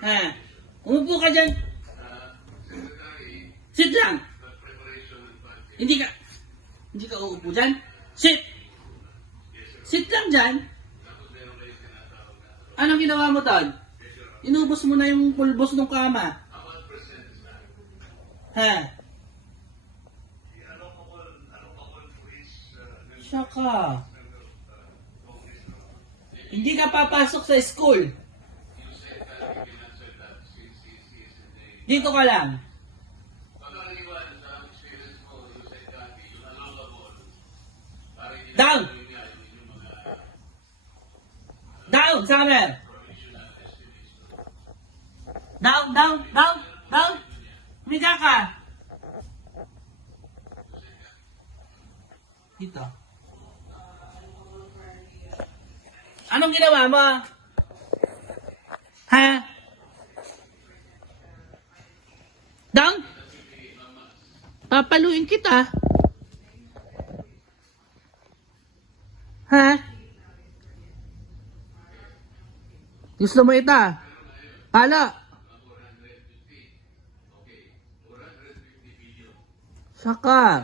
Ha? Umupo ka dyan. Sit lang. Hindi ka uupo dyan. Sit. Sit lang dyan. Anong ginawa mo doon? Inubos mo na yung pulbos ng kama. Ha? Siya ka. Hindi ka papasok sa school. Dito ka lang. Down! Down, Summer! Down! Humiga ka! Dito. Anong ginawa mo? Ha? Down? Papaluin kita. Ha? Gusto mo ita? Pala. Saka.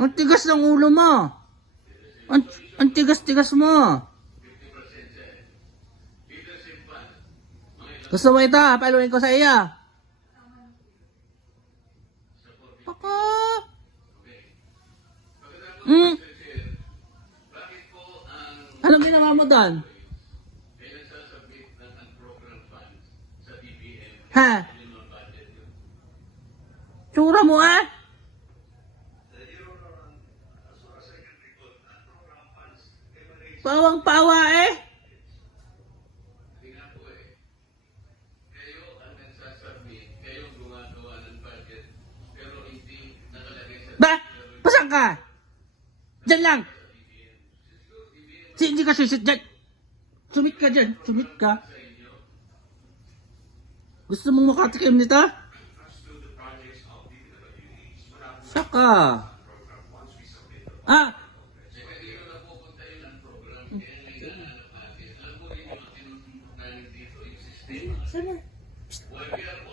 Ang tigas ng ulo mo. Ang tigas-tigas mo. Gusto mo ita? Paluin ko sa iya. Paka. Anong ginawa mo doon? Ha? Tsura mo ah? Pawang-pawa eh? Ba? Pasan ka? Diyan lang. Hindi ka sisit dyan. Sumit ka dyan. Sumit ka. Gusto mong makatikim nito? Saka. Ah.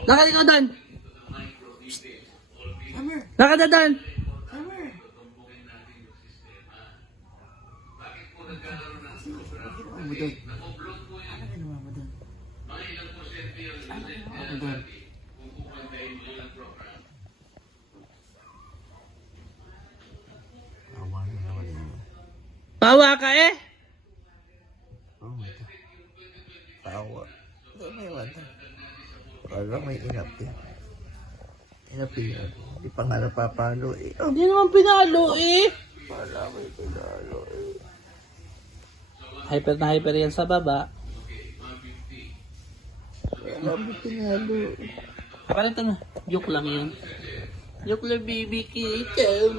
Lakad ikaw doon. Lakad na doon. Pawa ka eh. Pawa. May wala. Wala may inapi. Inapi yan. Di pa nga napapalo eh. Hindi naman pinalo eh. Wala may pinalo eh. Hyper na hyper yan sa baba. Wala may pinalo. Kapalito na. Joke lang yan. Joke lang baby kita.